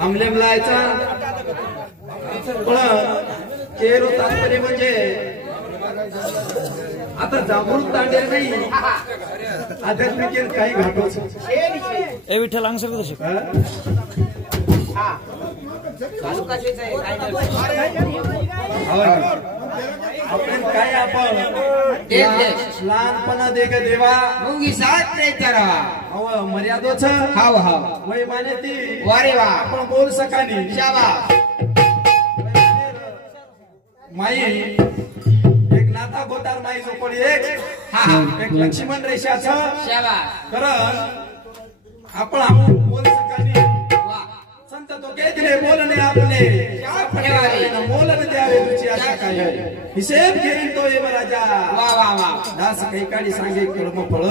आमलेम लायचा पण केरो तात्पर्य म्हणजे आता जागृत तांड्या नाही आध्यात्मिक काही घाटोच ए विठ्ठल अंग सर तसे आपण काय आपण लहानपणा दे ग देवा मुंगी साथ नाही करा अव मर्यादोच हाव हाव वय माने ती वारे वा आपण बोल सकानी शाबास माई एक नाता गोतार माई जो पडी एक एक लक्ष्मण रेषाचं शाबास कारण आपण बोल सकानी संत तो केतले बोलणे आपले बोलणे द्यावे तुझी आशा काय हिशेब घेईन तो ये राजा वा वा वा दास काही काढी सांगे कडम फळ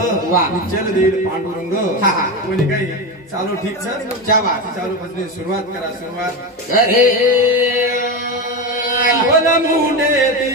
चल देईल पांडुरंग कोणी काही चालू ठीक सर शाबास चालू भजने सुरुवात करा सुरुवात अरे बोल मुंडे ती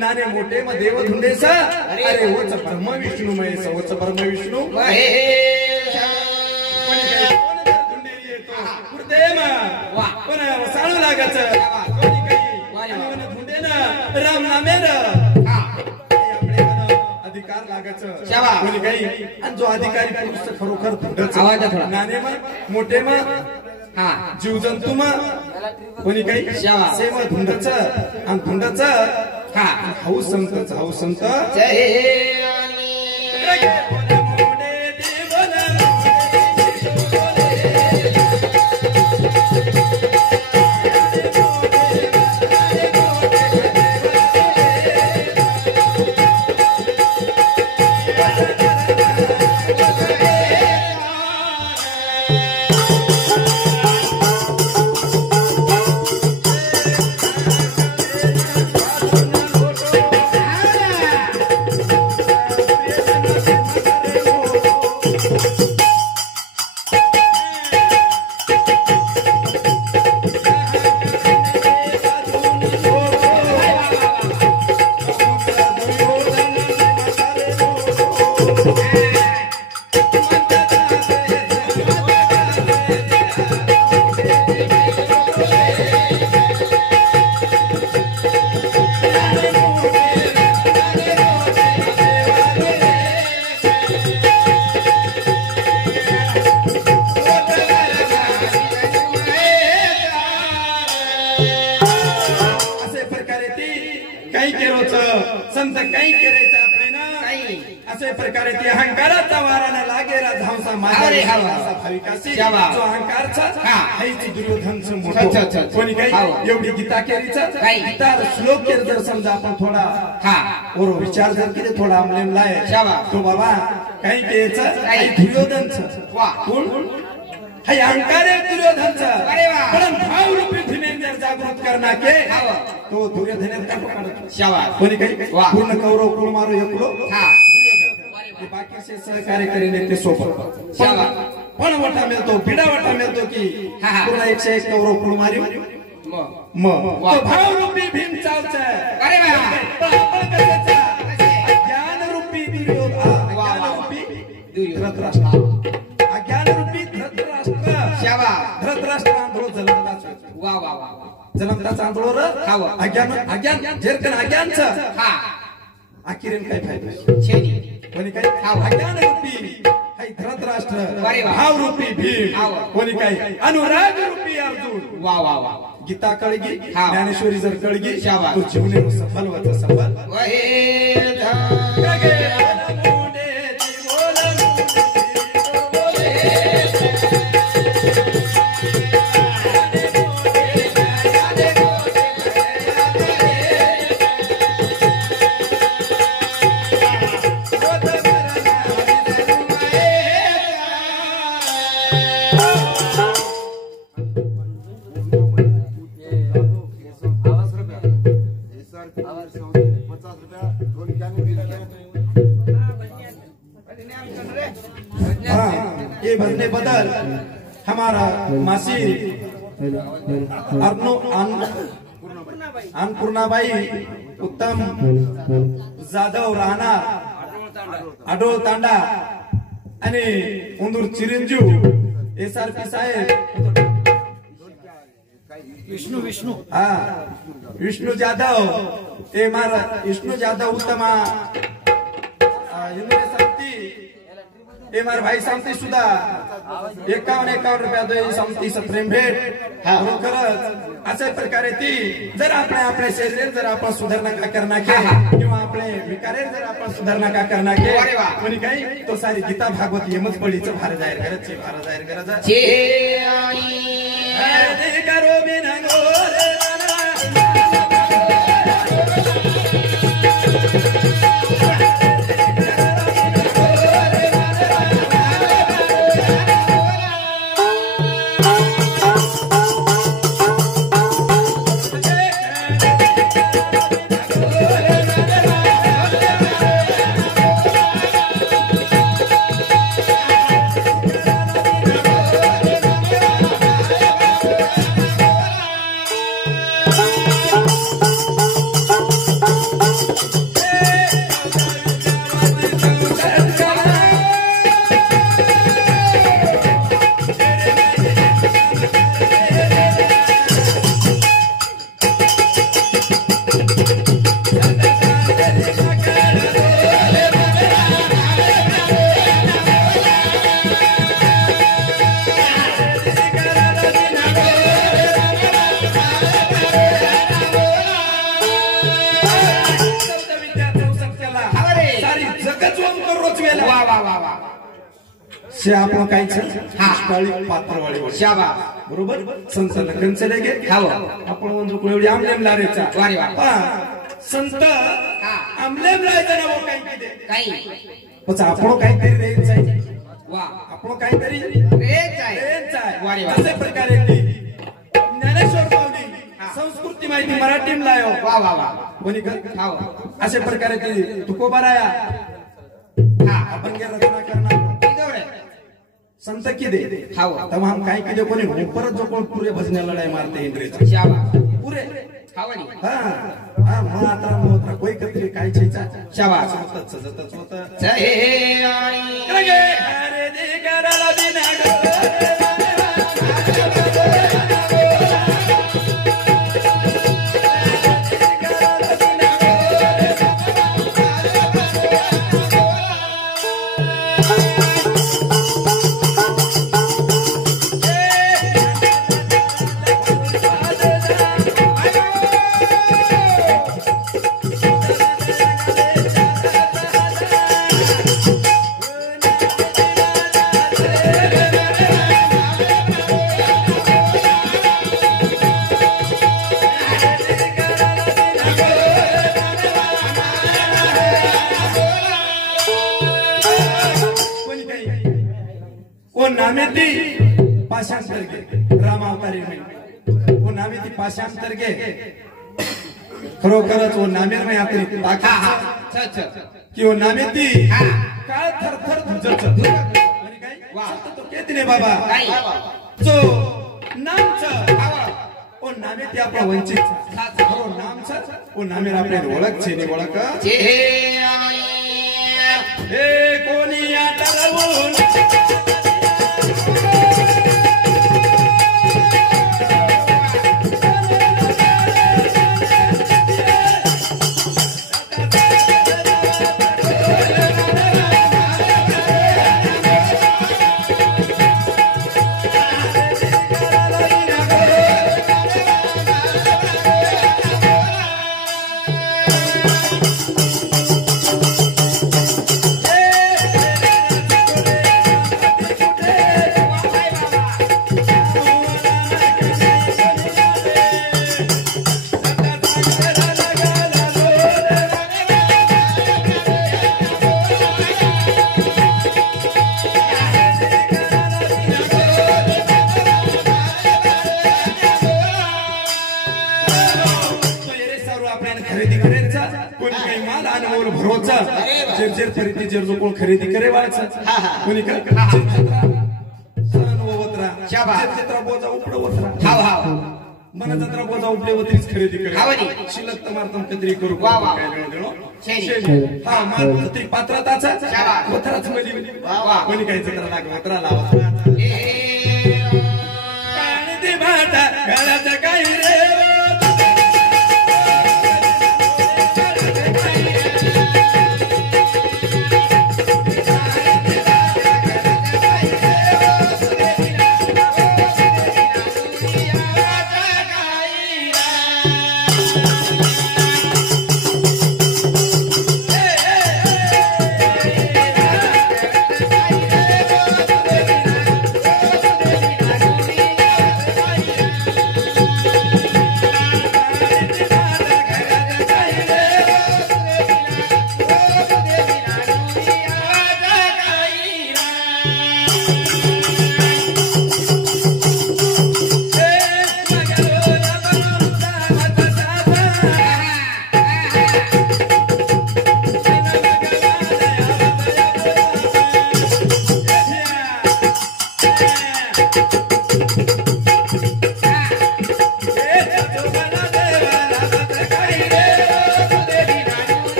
नाने मोठे मग देव धुंडेस अरे होच ब्रह्म विष्णू महेश होच ब्रह्म विष्णू पण साळू लागाच धुंडे ना राम नामेर अधिकार लागाच कोणी काही आणि जो अधिकारी पुरुष खरोखर धुंडच नाने मग मोठे मग जीव जंतू मग कोणी काही सेम धुंडच आणि धुंडच हाऊ संत संत काही करायचं आपले ना असे प्रकारे ती अहंकाराचा वाराला लागेला धावसा माझा भाविकासी जो अहंकारचा हायची दुर्योधनचं मोठं कोणी काही एवढी गीता केलीचा गीता श्लोक केलं जर समजा आपण थोडा और विचार जर केले थोडा अमलेमला आहे तो बाबा काही केचं काही दुर्योधनचं कोण है अहंकार है दुर्योधनचा अरे वाह पण भाव रूपी धीमेंद्र जागृत करना के तो दुर्योधन का पकड़ शाबाश कोणी काही पूर्ण कौरव कुळ मारू एकलो हां बाकीचे सहकार्य करीने ते सोबत पण वटा मिळतो बिडा वटा मिळतो की पूर्ण 101 कौरव कुळ मारी तो भाव रूपी भीम चालचा अरे वाह ज्ञान रूपी दुर्योधन ज्ञान रूपी धृतराष्ट्र अज्ञान रूपी धृतराष्ट्र शाबाश धृतराष्ट्र आंधळो जलमताच वाह वाह वाह जलमताच आंधळो र अज्ञान जेरकन अज्ञानचं हां आखिरेन काय फायदा छेनी कोणी काय अज्ञान रूपी हाय धृतराष्ट्र भाव रूपी भीम कोणी काय अनुराग रूपी अर्जुन वाह वाह वाह गीता कळगी ज्ञानेश्वरी जर कळगी शाबास तू जीवने सफल व्हायचं सफल ये भजने बदल हमारा मासी अन्नपूर्णाबाई उत्तम जाधव राणा आडोळ तांडा आणि उंदूर चिरंजीव SRP साहेब विष्णू विष्णू जाधव ते मारा विष्णू जाधव उत्तम मार भाई सामती सुद्धा 51 रुपया दो सामती 17 भेट खरंच अशा प्रकारे ती जर आपल्या शरीर जर आपण सुधारणा का करना के किंवा आपले विकारे जर आपण सुधारणा का करना के कोणी काही तो सारी गीता भागवत यमच बळीचं भार जाहीर करत करो बिना से आपण काही हास्ताळी पात्रवाडी शाबास बरोबर संत कंचले गे आपण वंदुकुळ एवढी आमलेम लारेचा वारी वा संत आमलेम लायचा ना वो काही पच आपण काहीतरी रेच आहे वा आपण काहीतरी रेच आहे वारी वा अशा प्रकारे ज्ञानेश्वर पावली संस्कृती माहिती मराठीम लायो वा वा वा कोणी अशा प्रकारे ती तुकोबाराया अभंग रचना करणार संत की दे तब हम काय की जो कोणी ऊपर जो कोण पूरे भजने लढाई मारते इंद्रिय शाबाश पूरे खावणी हां मात्रा मोत्रा कोई कत्री काय छेचा शाबाश होत सजतच होत जय आणि अरे दे कराला बिना पाशांतर गे राम अवतारी नाही वो नामे ती पाशांतर गे खरोखरच वो नामेर नाही आपली ताकद की वो नामे ती काळ थरथर धुजत आणि काय तो केतने बाबा जो नामचं ओ नामे ती आपला वंचित खरो नामचं ओ नामेर आपल्याला ओळख छे ने ओळख हे कोणी आटलवून खरेदी करे वाळचा कोणी का सनवत्रा चित्रा बोजा उपड वत्रा मन जत्रा बोजा उपडे वत्रीच खरेदी करे शिलक तमारतम कदरी करू काय देणो हा मान तरी पात्रताचा वत्राच मली कोणी काय जत्रा लाग वत्रा लावा काणी दे भाटा गाळाचा काय रे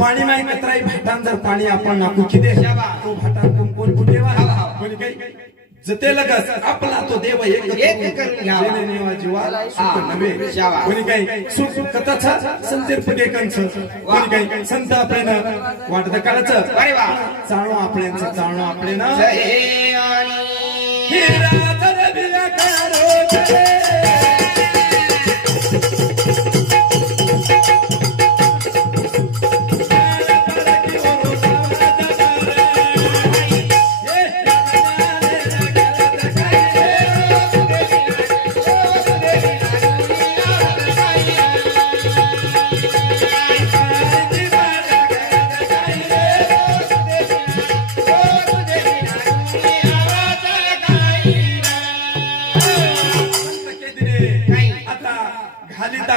पाणी नाही कतराई भाटान जर पाणी आपण नाकू किदे तो भाटान कोण कुठेवा कोणी काही जते लगस आपला तो देव एक करून घ्यावा नेवा जीवा सुख नवे कोणी काही सुख कथाचा संतेर पगे कंच कोणी काही संत आपल्याला वाटत काळच अरे वा चाळो आपल्याला हे राधर बिया कारो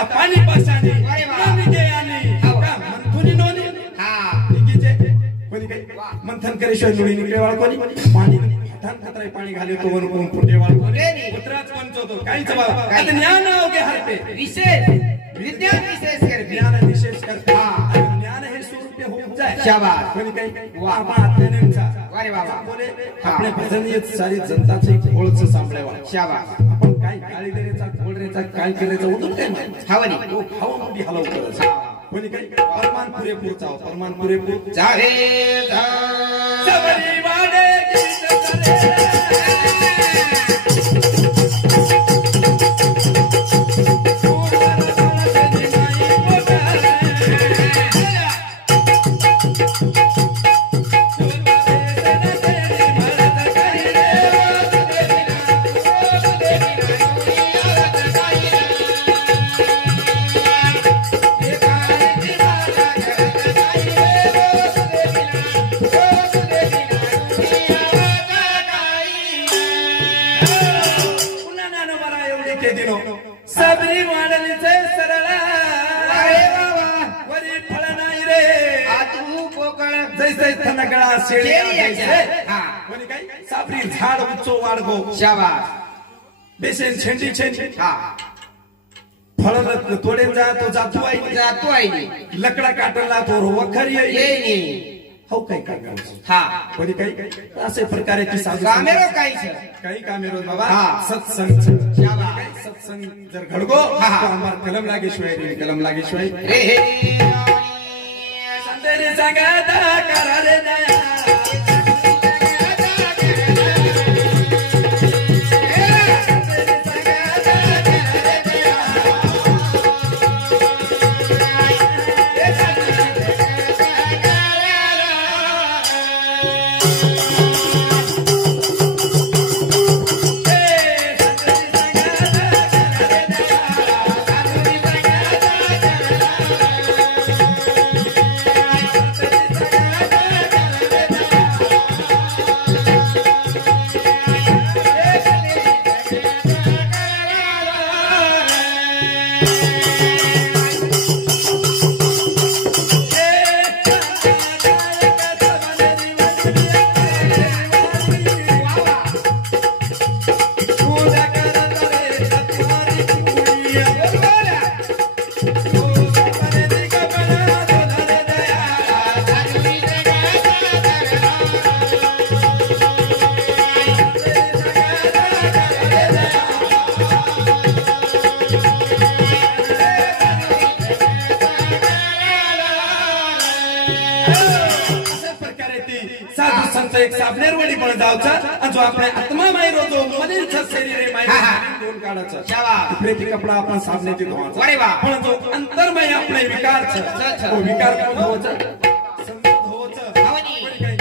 पाणी पासाने मंथन करेशिवाय नुडी निकळे वाळ कोणी पाणी हठान खतराय पाणी घाले तो वन कोण फुटे वाळ कोणी पुत्राच पंचतो काहीच बाबा आता ज्ञान होगे हरते विशेष विज्ञान विशेष कर ज्ञान विशेष करते ज्ञान हे स्वरूपे होऊन जाय शाबास कोणी काही आपण आत्मनेमचा अरे बाबा बोले आपले भजन येत सारी जनताचे ओळख सांभाळवा शाबास आपण काय गाळी देण्याचा घोडरेचा काय करायचा उठून काय हवानी हवा मोठी हलव करत कोणी काही परमान पुरेपूर चाव परमान पुरेपूर जावे सबरी वाडे गीत करे सबरी वाढलीचे सरळा अरे बाबा वरी फळ नाही रे आतू पोकळ जैसे थनगळा शेळी हा कोणी काय साबरी झाड उंचो वाढगो शाबास बेसेन छेंडी छेंडी हा फळ तोडे जा तो जातो आई लकडा काटला तो वखर ये हो काही काय करायचं हा कोणी काही असे प्रकारे ती साधू कामेरो काही कामेरो बाबा हा. सत्संग शाबास सत्संग जर घडगो हा, हा. तो आम्हाला कलम लागेशिवाय रे कलम लागेशिवाय रे हे संदेरी सांगाता करा रे नया साधू संत एक साबणेरवडी पण जावचा आणि जो आपल्या आत्मा मायरो जो मलिन शरीर रे माय दोन काढाचा शाबास प्रेती कपडा आपण साबणेची धुवाचा अरे वा पण जो अंतर्मय आपले विकार तो विकार कोण होवचा संत होवचा आवनी एवढी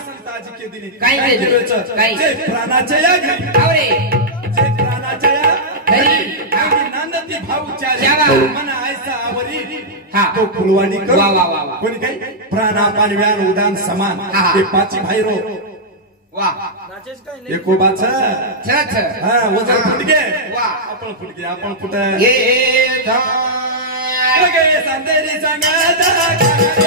संताजी के दिली काय केलं काय जे प्राणाच्या या घरी आवरे जे प्राणाच्या या घरी नांदती भाऊच्या शाबास मन आयसा आवरी हा तो फुलवाडी कर वा वा वा वा कोणी काही प्राणापान व्यान उदान समान हा. ते पाची भाईरो वा एकोबाच छछ हा वजन फुटके वा आपण फुटके आपण कुठं ये धा लगे संदेरी सांगा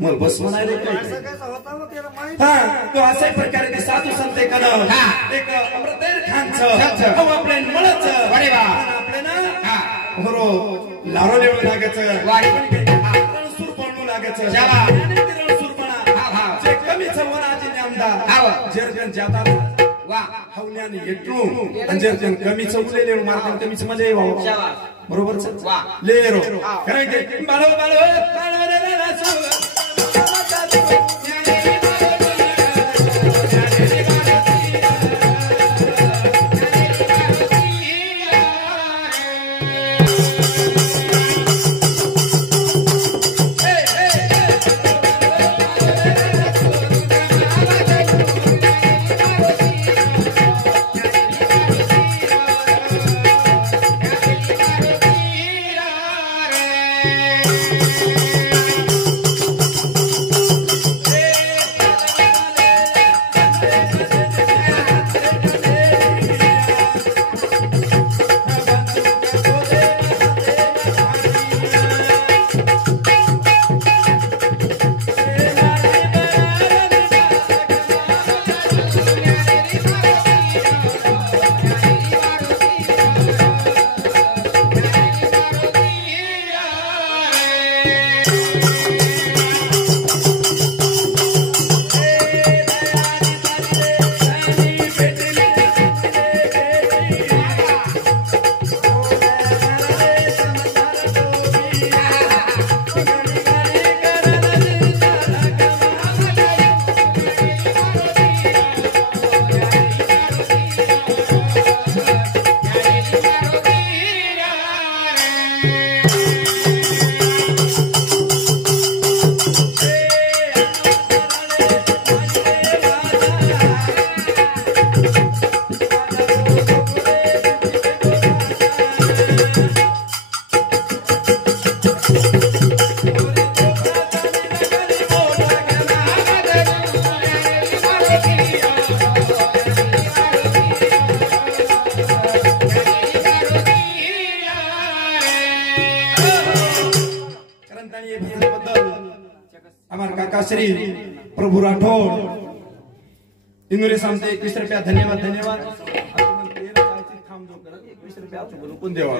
मग बस म्हणायला हा तो अशाही प्रकारे ते साधू संत एक अमृतेर खानचं आपल्या मळच आपल्या ना बरो लारो लेवल लागायचं रणसूर पळणू लागायचं रणसूरपणा जे कमी वनाची ज्ञानदा जर्जन जातात हवल्याने येटू आणि जर्जन कमी चौलेले मार्ग कमीच मध्ये येवा बरोबर लेरो कारण की बाळो बाळो बाळो हमारे काका श्री प्रभु राठौड़ इंग्लिश सामने 21 रुपया धन्यवाद धन्यवाद 21 रुपया बोलून देवा